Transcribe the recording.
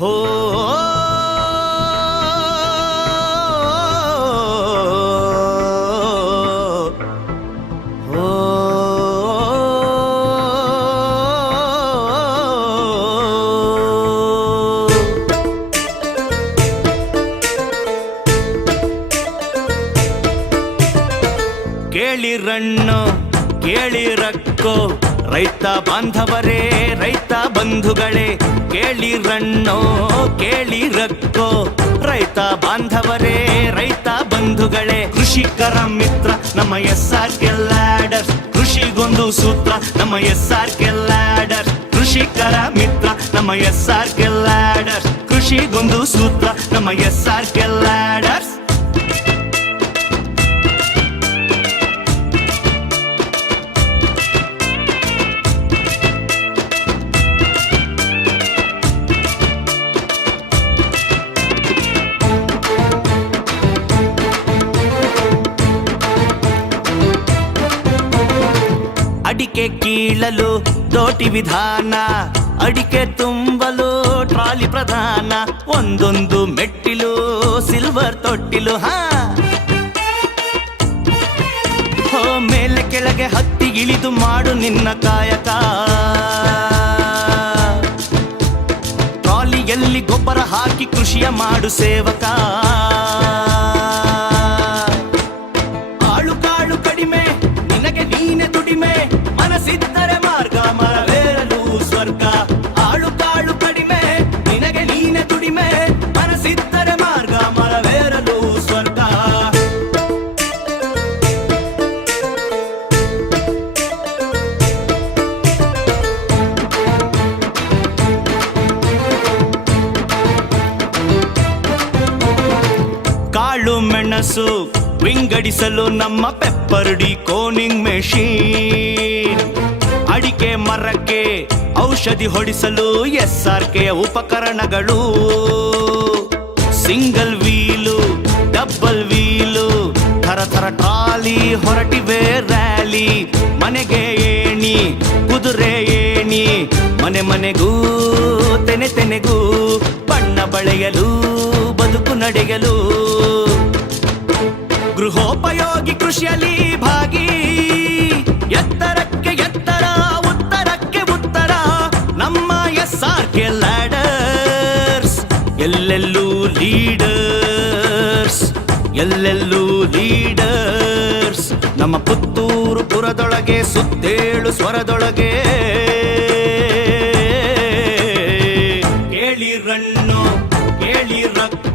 ಹೋ ಕೇಳಿರಣ್ಣು ಕೇಳಿರಕ್ಕೋ ರೈತ ಬಾಂಧವರೇ ರೈತ ಬಂಧುಗಳೇ, ಕೇಳಿರಣ್ಣೋ ಕೇಳಿರಕ್ಕೋ ರೈತ ಬಾಂಧವರೇ ರೈತ ಬಂಧುಗಳೇ. ಕೃಷಿಕರ ಮಿತ್ರ ನಮ್ಮ SRK ಲ್ಯಾಡರ್, ಕೃಷಿಗೊಂದು ಸೂತ್ರ ನಮ್ಮ SRK ಲ್ಯಾಡರ್. ಕೃಷಿಕರ ಮಿತ್ರ ನಮ್ಮ SRK ಲ್ಯಾಡರ್, ಕೃಷಿಗೊಂದು ಸೂತ್ರ ನಮ್ಮ SRK ಲ್ಯಾಡರ್. ಅಡಿಕೆ ಕೀಳಲು ದೋಟಿ ವಿಧಾನ, ಅಡಿಕೆ ತುಂಬಲು ಟ್ರಾಲಿ ಪ್ರಧಾನ, ಒಂದೊಂದು ಮೆಟ್ಟಿಲು ಸಿಲ್ವರ್ ತೊಟ್ಟಿಲು. ಹೋ ಮೇಲೆ ಕೆಳಗೆ ಹತ್ತಿ ಇಳಿದು ಮಾಡು ನಿನ್ನ ಕಾಯಕ, ಟ್ರಾಲಿಯಲ್ಲಿ ಗೊಬ್ಬರ ಹಾಕಿ ಕೃಷಿಯ ಮಾಡು ಸೇವಕ. ಆಳು ಕಾಳು ಕಡಿಮೆ ನಿನಗೆ ನೀನೆ ದುಡಿಮೆ, ಮನಸ್ಸಿದ್ದರೆ ಮಾರ್ಗ ಮರವೇರಲು ಸ್ವರ್ಗ. ಆಳು ಕಾಳು ಕಡಿಮೆ ನಿನಗೆ ನೀನೆ ದುಡಿಮೆ, ಮನಸ್ಸಿದ್ದರೆ ಮಾರ್ಗ ಮರವೇರಲು ಸ್ವರ್ಗ. ಕಾಳು ಮೆಣಸು ವಿಂಗಡಿಸಲು ನಮ್ಮ ಪೆಪ್ಪರ್ ಡಿ ಕೋನಿಂಗ್ ಮೆಷೀನ್, ಅಡಿಕೆ ಮರಕ್ಕೆ ಔಷಧಿ ಹೊಡಿಸಲು SRK ಉಪಕರಣಗಳು. ಸಿಂಗಲ್ ವೀಲು ಡಬಲ್ ವೀಲು ಥರ ಟ್ರಾಲಿ ಹೊರಟಿವೆ ರ್ಯಾಲಿ. ಮನೆಗೆ ಏಣಿ ಕುದುರೆ ಏಣಿ, ಮನೆ ಮನೆಗೂ ತೆನೆಗೂ ಬಣ್ಣ ಬಳೆಯಲು ಬದುಕು ನಡೆಯಲು. ಗೃಹೋಪಯೋಗಿ ಕೃಷಿಯಲ್ಲಿ ಭಾಗಿ, ಎತ್ತರಕ್ಕೆ ಎತ್ತರ ಉತ್ತರಕ್ಕೆ ಉತ್ತರ ನಮ್ಮ SRK ಲ್ಯಾಡರ್ಸ್. ಎಲ್ಲೆಲ್ಲೂ ಲೀಡರ್ಸ್ ಎಲ್ಲೆಲ್ಲೂ ಲೀಡರ್ಸ್, ನಮ್ಮ ಪುತ್ತೂರು ಪುರದೊಳಗೆ ಸುತ್ತೇಳು ಸ್ವರದೊಳಗೆ. ಕೇಳಿರಣ್ಣು ಕೇಳಿರಕ್ಕ